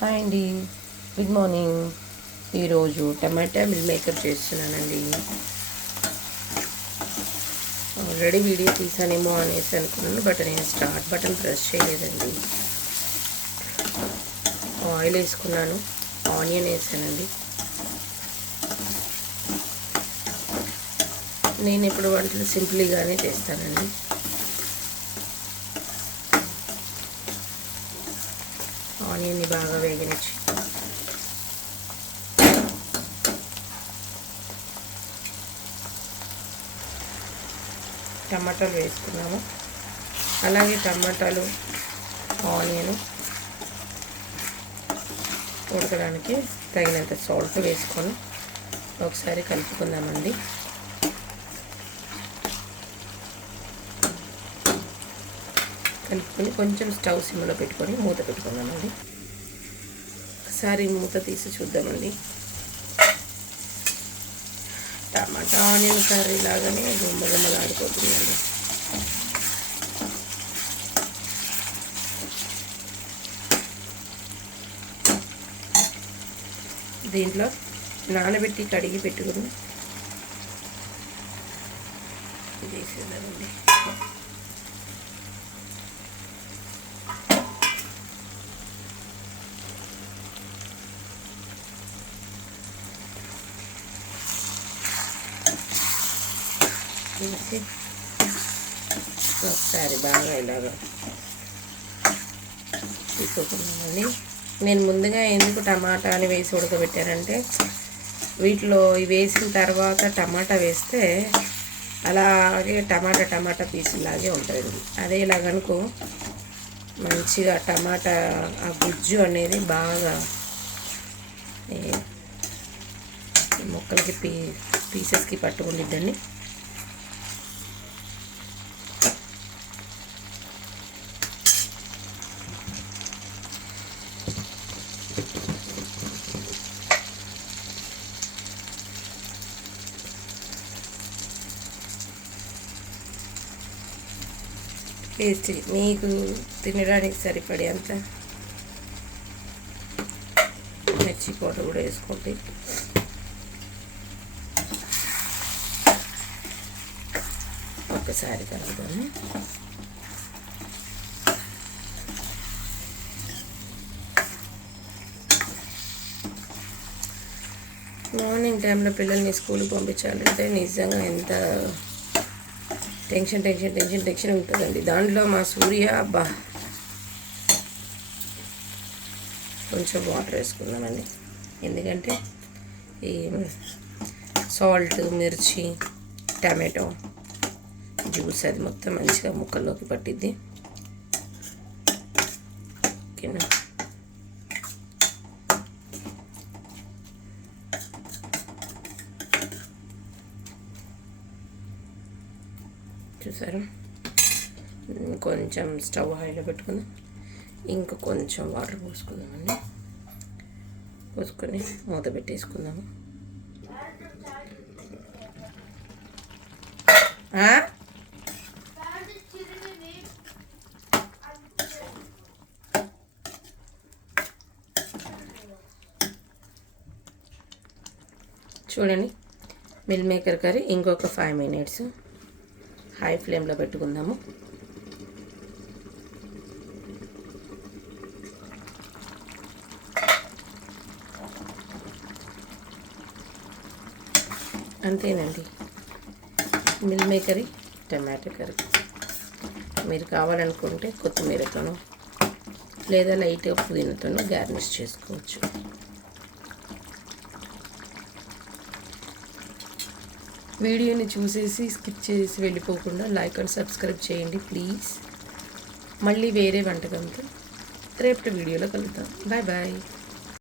Hi అండి, good morning. ఈరోజు టమాటా meal maker చేస్తున్నానండి. ఆల్రెడీ వీడియో తీసానేమో అనేసి అనుకున్నాను, బట్ నేను స్టార్ట్ బటన్ ప్రెస్ చేయలేదండి. ఆయిల్ వేసుకున్నాను, ఆనియన్ వేసానండి. నేను ఇప్పుడు వంటలు సింపుల్గానే చేస్తానండి. ఆనియన్ని బాగా వేగనిచ్చి టమాటాలు వేసుకున్నాము. అలాగే టమాటాలు ఆనియన్ ఉడకడానికి తగినంత సాల్ట్ వేసుకొని ఒకసారి కలుపుకుందామండి. కలుపుకొని కొంచెం స్టవ్ సిమ్లో పెట్టుకొని మూత పెట్టుకుందామండి. ఒకసారి మూత తీసి చూద్దామండి. టమాటా ఆనియన్ కర్రీ లాగానే గుమ్మగుమ్మలాడిపోతుందండి. దీంట్లో నానబెట్టి కడిగి పెట్టుకుని వేసేద్దామండి. వేసి ఒకసారి బాగా ఇలాగా తీసుకుందామండి. నేను ముందుగా ఎందుకు టమాటా అని వేసి ఉడకబెట్టానంటే, వీటిలో వేసిన తర్వాత టమాటా వేస్తే అలాగే టమాటా పీసులాగే ఉంటుంది. అదే ఇలాగనుకో మంచిగా టమాటా ఆ గుజ్జు అనేది బాగా మొక్కలకి పీసెస్కి పట్టుకుండిద్దండి. టేస్ట్ మీకు తినడానికి సరిపడేంత మిర్చి పౌడర్ కూడా వేసుకోండి. ఒకసారి కలుపుదాము. మార్నింగ్ టైంలో పిల్లల్ని స్కూల్కి పంపించాలంటే నిజంగా ఎంత టెన్షన్ ఉంటుందండి. దాంట్లో మా సూర్య అబ్బా కొంచెం వాటర్ వేసుకుందామండి. ఎందుకంటే ఈ సాల్ట్, మిర్చి, టమాటో జ్యూస్ అది మొత్తం మంచిగా ముక్కల్లోకి పట్టిద్ది. ఓకేనా? చూసారా? కొంచెం స్టవ్ హైలో పెట్టుకుందాం. ఇంకా కొంచెం వాటర్ పోసుకుందామండి. పోసుకొని మూత పెట్టేసుకుందాము. చూడండి, మిల్ మేకర్ కర్రీ ఇంకొక 5 minutes హై ఫ్లేమ్లో పెట్టుకుందాము. అంతేనండి, మిల్ మేకర్ టమాటో కర్రీ. మీరు కావాలనుకుంటే కొత్తిమీరతోనో లేదా లైట్గా పుదీనాతోనో గార్నిష్ చేసుకోవచ్చు. వీడియోని చూసేసి స్కిప్ చేసి వెళ్ళిపోకుండా లైక్ అండ్ సబ్స్క్రైబ్ చేయండి ప్లీజ్. మళ్ళీ వేరే వంటకంతో రేపటి వీడియోలో కలుద్దాం. Bye bye.